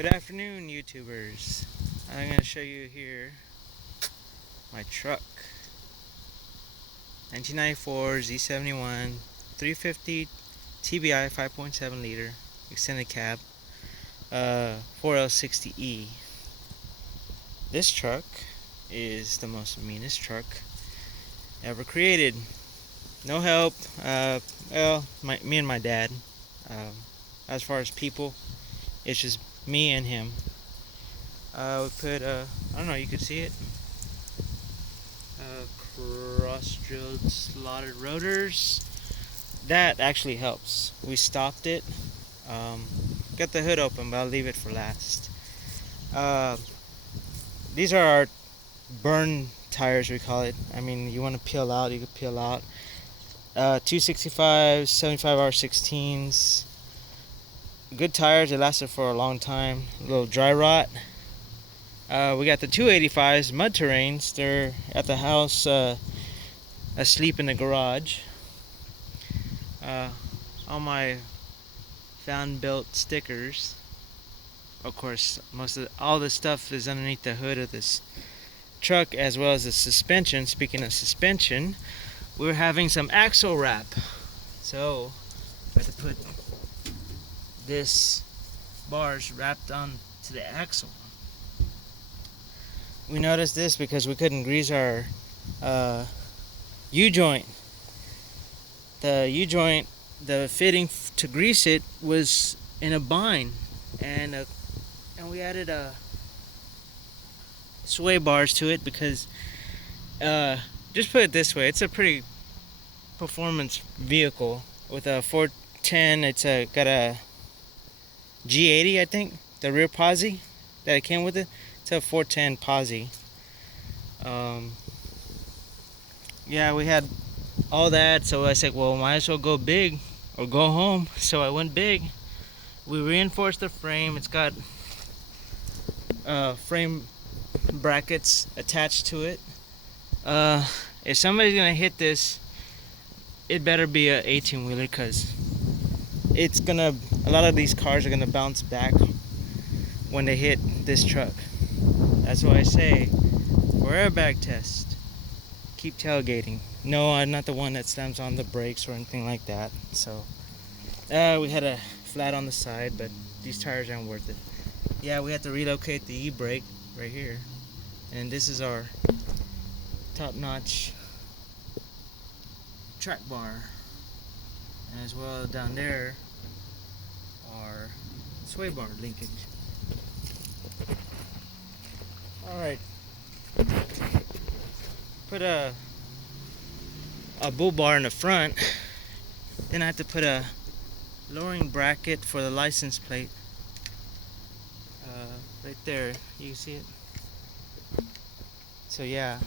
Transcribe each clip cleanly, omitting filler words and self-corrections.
Good afternoon, YouTubers. I'm going to show you here my truck. 1994 Z71 350 TBI 5.7 liter extended cab 4L60E. This truck is the most meanest truck ever created. No help. Me and my dad. As far as people, it's just me and him. We put, I don't know, you can see it. Cross-drilled slotted rotors. That actually helps. We stopped it. Got the hood open, but I'll leave it for last. These are our burn tires, we call it. I mean, you want to peel out, you can peel out. 265, 75R16s. Good tires, they lasted for a long time. A little dry rot. We got the 285s, mud terrains. They're at the house, asleep in the garage. All my found built stickers. Of course, all the stuff is underneath the hood of this truck, as well as the suspension. Speaking of suspension, we're having some axle wrap, so I have to put this bars wrapped on to the axle. We noticed this because we couldn't grease our U-joint. The U-joint, the fitting to grease it was in a bind, and we added sway bars to it because just put it this way, it's a pretty performance vehicle with a 410. It's got a G80, I think, the rear posi that it came with it. It's a 410 posi. Yeah, we had all that, so I said, well, might as well go big or go home. So I went big. We reinforced the frame. It's got frame brackets attached to it. If somebody's gonna hit this, it better be a 18-wheeler, because a lot of these cars are gonna bounce back when they hit this truck. That's why I say, for airbag test, keep tailgating. No, I'm not the one that slams on the brakes or anything like that. So we had a flat on the side, but these tires aren't worth it. Yeah, we had to relocate the e-brake right here, and this is our top-notch track bar, and as well down there our sway bar linkage. Alright, put a bull bar in the front, then I have to put a lowering bracket for the license plate right there. You can see it. So yeah,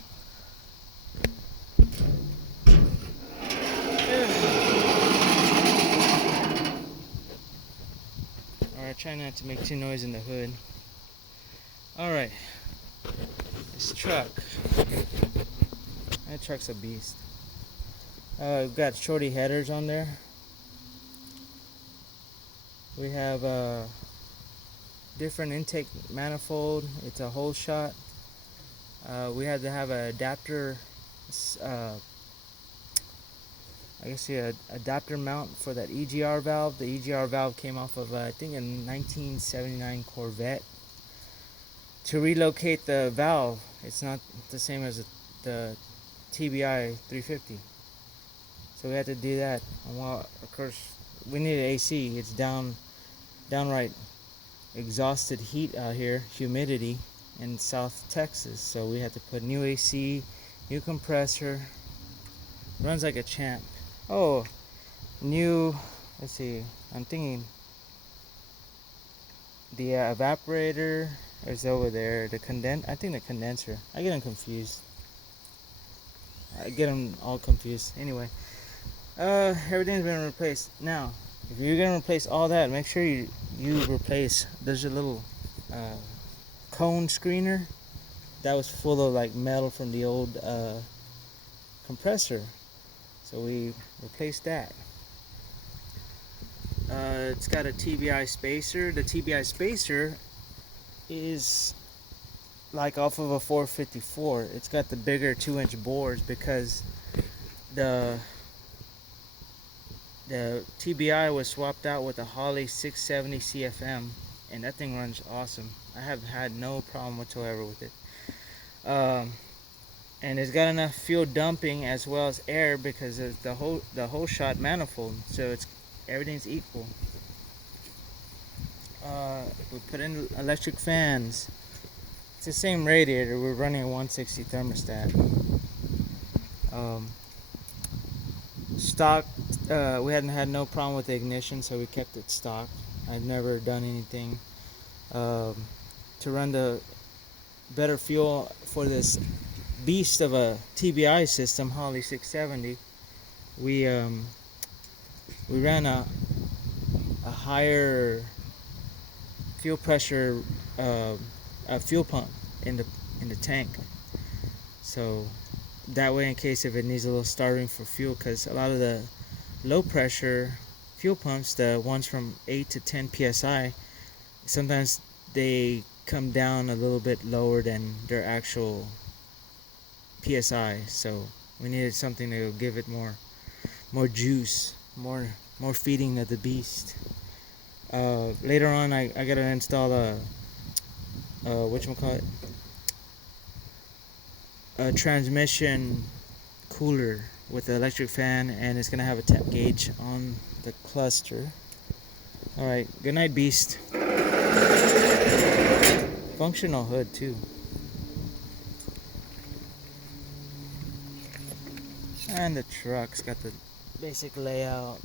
alright, try not to make too noise in the hood. Alright, this truck, that truck's a beast. We've got shorty headers on there. We have different intake manifold. It's a whole shot. We had to have an adapter, I guess the adapter mount for that EGR valve. The EGR valve came off of I think a 1979 Corvette. To relocate the valve, it's not the same as the TBI 350. So we had to do that. And well, of course, we needed AC. It's downright exhausted heat out here, humidity in South Texas. So we had to put new AC, new compressor. Runs like a champ. Oh, let's see, I'm thinking the evaporator is over there. I think the condenser. I get them confused. I get them all confused. Anyway, everything's been replaced. Now, if you're gonna replace all that, make sure you replace. There's a little cone screener that was full of like metal from the old compressor. So we replaced that. It's got a TBI spacer. The TBI spacer is like off of a 454. It's got the bigger 2-inch bores because the the TBI was swapped out with a Holley 670 CFM, and that thing runs awesome. I have had no problem whatsoever with it. Um, and it's got enough fuel dumping as well as air because of the whole shot manifold, so it's everything's equal. We put in electric fans. It's the same radiator. We're running a 160 thermostat. Um, stock. We hadn't had no problem with the ignition, so we kept it stock. I've never done anything um, to run the better fuel for this beast of a TBI system, Holley 670. We ran a higher fuel pressure a fuel pump in the tank, so that way in case if it needs a little starving for fuel, because a lot of the low pressure fuel pumps, the ones from 8 to 10 psi, sometimes they come down a little bit lower than their actual psi, so we needed something to give it more juice, more feeding of the beast. Later on, I gotta install a whatchamacallit, a transmission cooler with the electric fan, and it's gonna have a temp gauge on the cluster. All right, good night, beast. Functional hood too. And the truck's got the basic layout.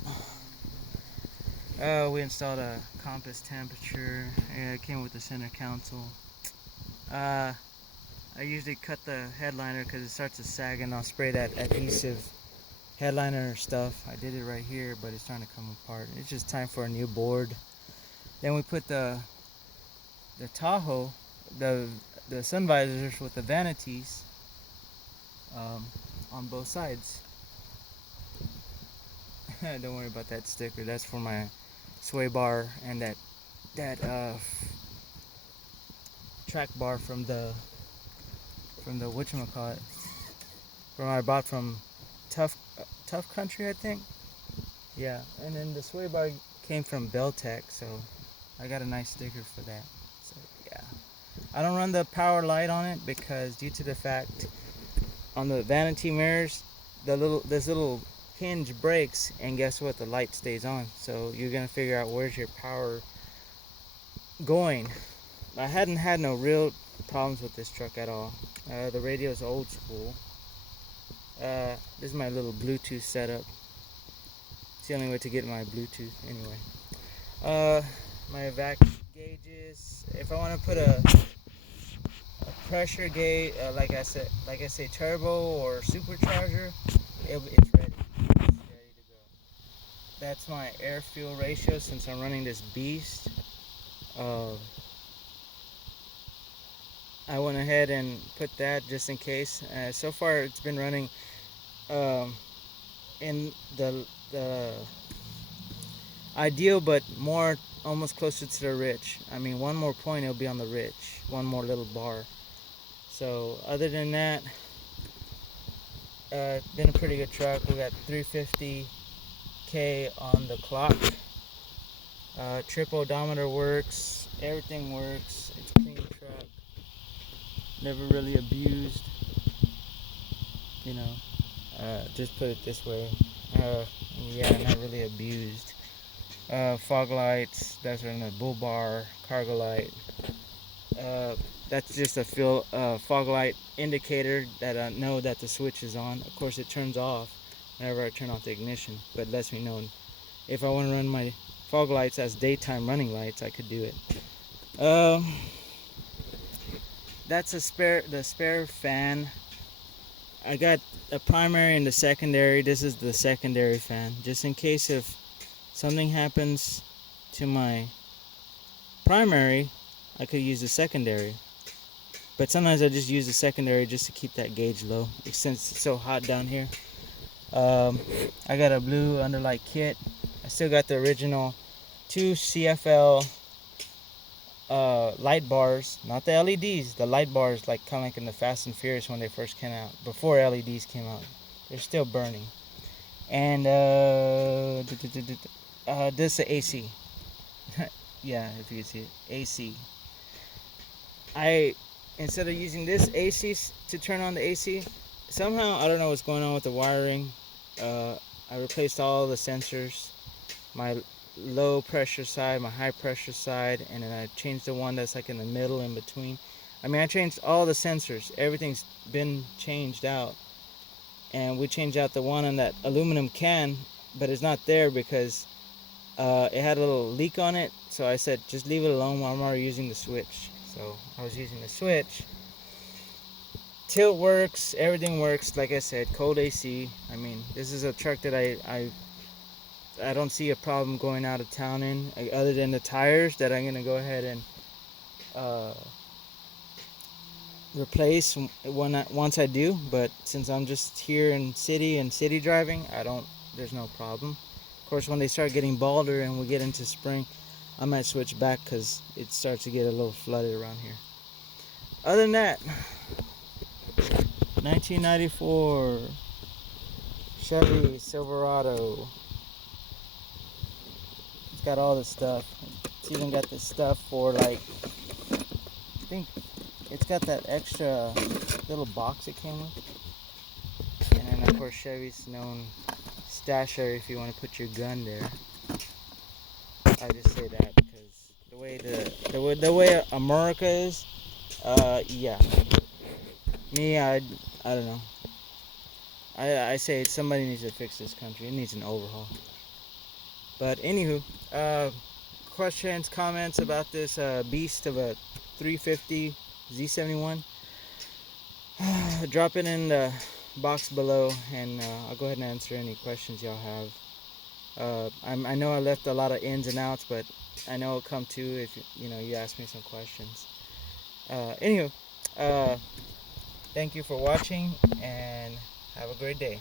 We installed a compass temperature. Yeah, it came with the center console. I usually cut the headliner because it starts to sag, and I'll spray that adhesive headliner stuff. I did it right here, but it's trying to come apart. It's just time for a new board. Then we put the Tahoe, the sun visors with the vanities on both sides. Don't worry about that sticker. That's for my sway bar and that track bar from the whatchamacallit, from I bought from Tough Country, I think. Yeah, and then the sway bar came from Beltec, so I got a nice sticker for that. So yeah, I don't run the power light on it because due to the fact on the vanity mirrors, this little hinge breaks, and guess what? The light stays on. So you're gonna figure out where's your power going. I hadn't had no real problems with this truck at all. The radio is old school. This is my little Bluetooth setup. It's the only way to get my Bluetooth anyway. My vac gauges. If I want to put a pressure gauge, like I say, turbo or supercharger, it's ready. It's ready to go. That's my air fuel ratio since I'm running this beast. I went ahead and put that just in case. So far, it's been running in the ideal, but more almost closer to the rich. I mean, one more point, it'll be on the rich. One more little bar. So other than that, it's been a pretty good truck. We got 350K on the clock. Trip odometer works. Everything works. It's a clean truck. Never really abused, you know. Just put it this way. Yeah, not really abused. Fog lights, that's running a bull bar, cargo light. That's just a fog light indicator that I know that the switch is on. Of course, it turns off whenever I turn off the ignition, but lets me know if I want to run my fog lights as daytime running lights, I could do it. That's the spare fan. I got a primary and the secondary. This is the secondary fan, just in case if something happens to my primary, I could use the secondary. But sometimes I just use the secondary just to keep that gauge low, since it's so hot down here. I got a blue underlight kit. I still got the original 2 CFL light bars, not the LEDs, the light bars, like kind of like in the Fast and Furious when they first came out, before LEDs came out. They're still burning. And this is AC. Yeah, if you can see it, AC. I Instead of using this AC to turn on the AC, somehow I don't know what's going on with the wiring. I replaced all the sensors, my low pressure side, my high pressure side, and then I changed the one that's like in the middle in between. I mean, I changed all the sensors. Everything's been changed out, and we changed out the one in that aluminum can, but it's not there because it had a little leak on it. So I said, just leave it alone while I'm already using the switch. So I was using the switch. Tilt works, everything works. Like I said, cold AC. I mean, this is a truck that I don't see a problem going out of town in, other than the tires that I'm gonna go ahead and uh, replace once I do. But since I'm just here in city and city driving, I don't. There's no problem. Of course, when they start getting balder and we get into spring, I might switch back because it starts to get a little flooded around here. Other than that, 1994 Chevy Silverado. It's got all the stuff. It's even got the stuff for, like, I think it's got that extra little box it came with. And then of course Chevy's known stasher if you want to put your gun there. I just say that because the way America is, yeah. Me, I don't know. I say somebody needs to fix this country. It needs an overhaul. But anywho, questions, comments about this beast of a 350 Z71, drop it in the box below, and I'll go ahead and answer any questions y'all have. I know I left a lot of ins and outs, but I know it'll come to if you ask me some questions. Anywho, thank you for watching, and have a great day.